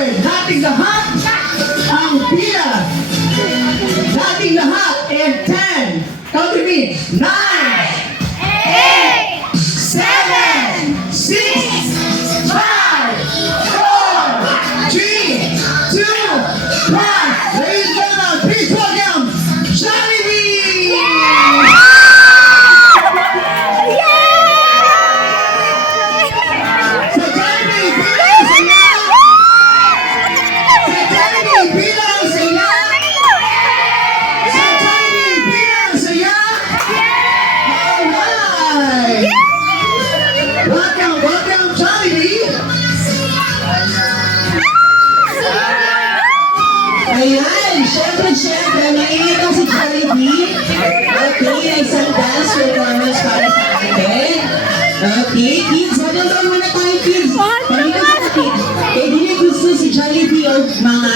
Siyempre, dating lahat ang pila. Dating lahat and 10. Count with me. 9, 8, 7, 6, 5, 4, 3, 2, 1. Ladies and gentlemen, please welcome Jollibee! Sa Jollibee, bilang saya! Sa Jollibee, bilang saya! Sa Jollibee, bilang saya! Alright! Welcome, welcome Jollibee! Ayan, syempre, mainit ang si Jollibee. Okay, isang dance performance para sa atin. Okay, kids, hanggang doon muna tayo, kids. Halika sa kids. Eh, di gusto si Jollibee o mga